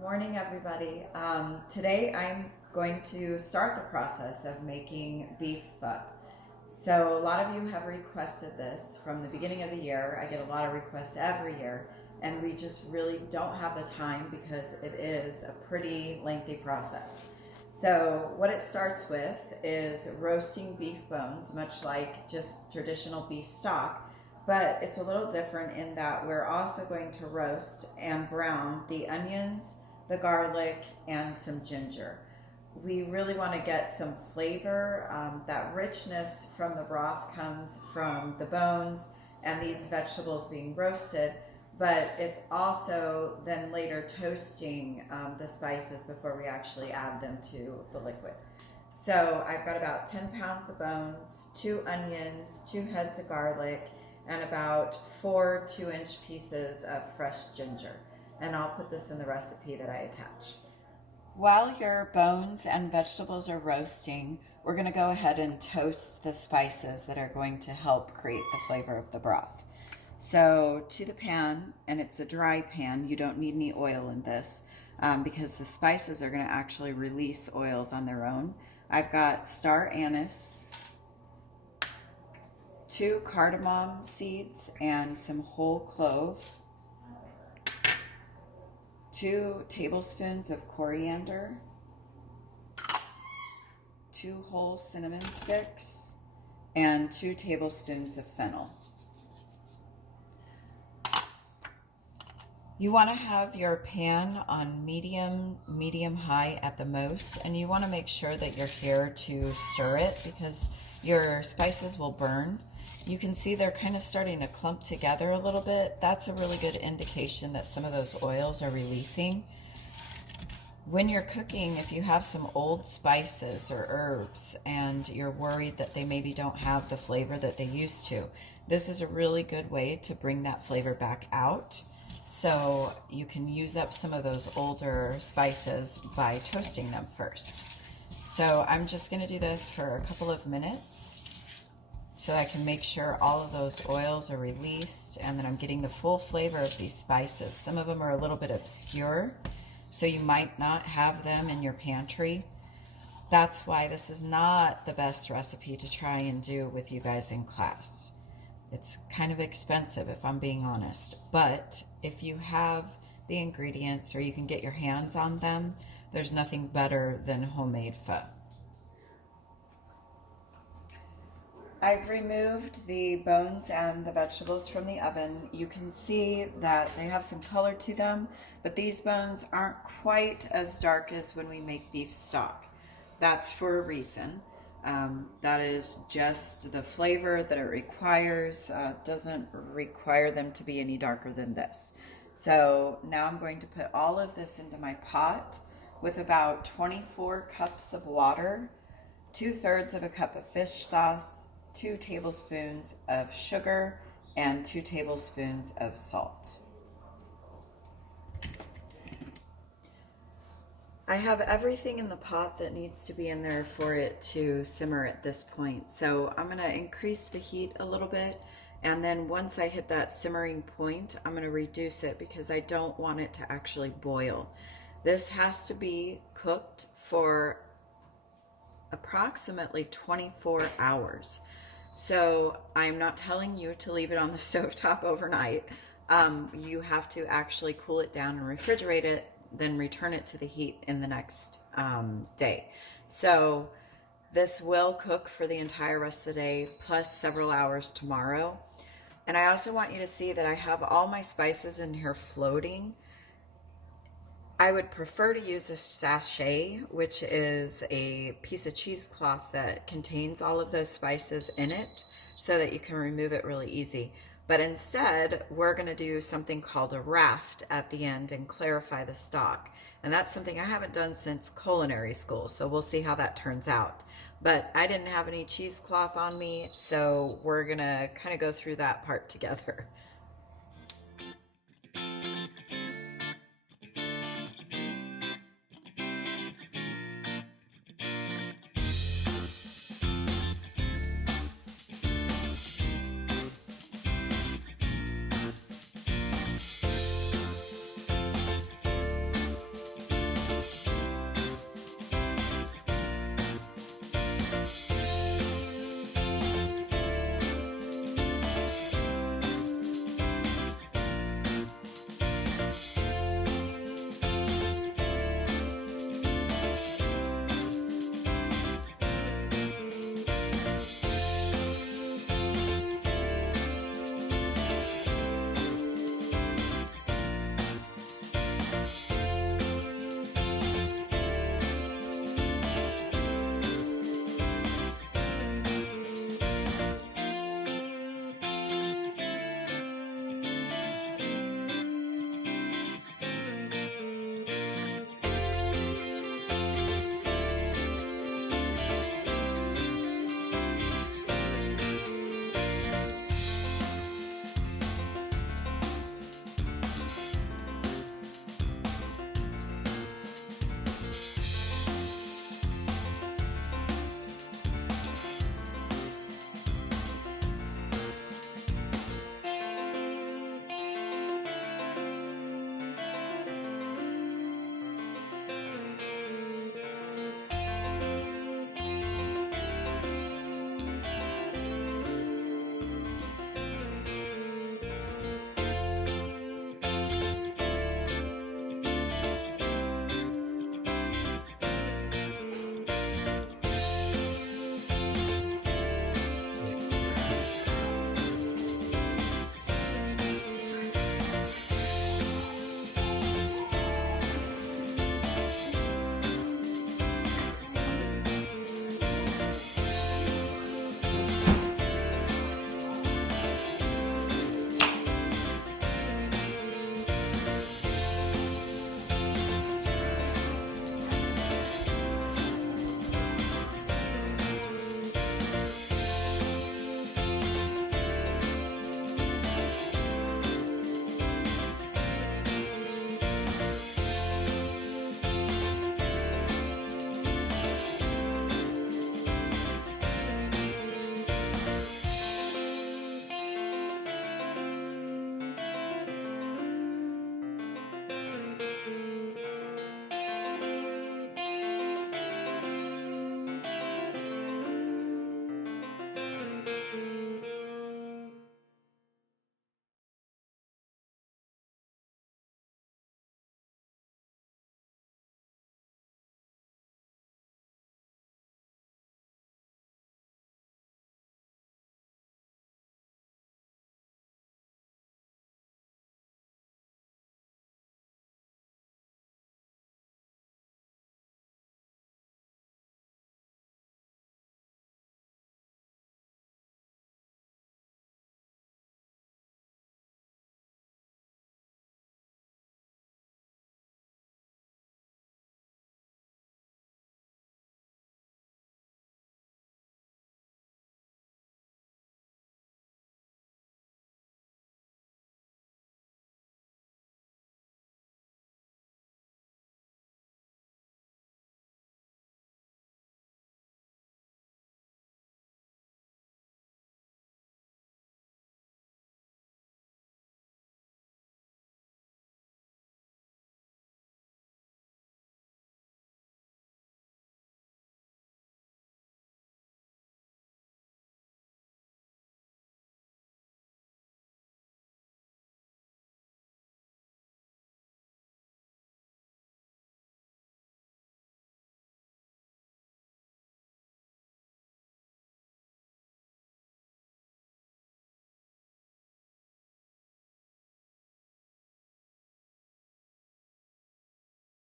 Morning, everybody. Today I'm going to start the process of making beef pho. So a lot of you have requested this from the beginning of the year. I get a lot of requests every year, and we just really don't have the time because it is a pretty lengthy process. So what it starts with is roasting beef bones, much like just traditional beef stock, but it's a little different in that we're also going to roast and brown the onions, the garlic, and some ginger. We really want to get some flavor. That richness from the broth comes from the bones and these vegetables being roasted, but it's also then later toasting the spices before we actually add them to the liquid. So I've got about 10 pounds of bones, 2 onions, 2 heads of garlic, and about 4 2-inch pieces of fresh ginger. And I'll put this in the recipe that I attach. While your bones and vegetables are roasting, we're going to go ahead and toast the spices that are going to help create the flavor of the broth. So to the pan, and it's a dry pan, you don't need any oil in this because the spices are going to actually release oils on their own. I've got star anise, 2 cardamom seeds, and some whole clove, 2 tablespoons of coriander, 2 whole cinnamon sticks, and 2 tablespoons of fennel. You want to have your pan on medium high at the most, and you want to make sure that you're here to stir it because your spices will burn. You can see they're kind of starting to clump together a little bit. That's a really good indication that some of those oils are releasing. When you're cooking, if you have some old spices or herbs and you're worried that they maybe don't have the flavor that they used to, this is a really good way to bring that flavor back out. So you can use up some of those older spices by toasting them first. So I'm just going to do this for a couple of minutes so I can make sure all of those oils are released and that I'm getting the full flavor of these spices. Some of them are a little bit obscure, so you might not have them in your pantry. That's why this is not the best recipe to try and do with you guys in class. It's kind of expensive if I'm being honest, but if you have the ingredients or you can get your hands on them, there's nothing better than homemade pho. I've removed the bones and the vegetables from the oven. You can see that they have some color to them, but these bones aren't quite as dark as when we make beef stock. That's for a reason. That is just the flavor that it requires. Doesn't require them to be any darker than this. So now I'm going to put all of this into my pot with about 24 cups of water, 2/3 of a cup of fish sauce, 2 tablespoons of sugar, and 2 tablespoons of salt. I have everything in the pot that needs to be in there for it to simmer at this point. So I'm going to increase the heat a little bit, and then once I hit that simmering point, I'm going to reduce it because I don't want it to actually boil. This has to be cooked for approximately 24 hours. So I'm not telling you to leave it on the stovetop overnight. You have to actually cool it down and refrigerate it, then return it to the heat in the next day. So this will cook for the entire rest of the day, plus several hours tomorrow. And I also want you to see that I have all my spices in here floating. I would prefer to use a sachet, which is a piece of cheesecloth that contains all of those spices in it so that you can remove it really easy. But instead, we're going to do something called a raft at the end and clarify the stock. And that's something I haven't done since culinary school, so we'll see how that turns out. But I didn't have any cheesecloth on me, so we're going to kind of go through that part together.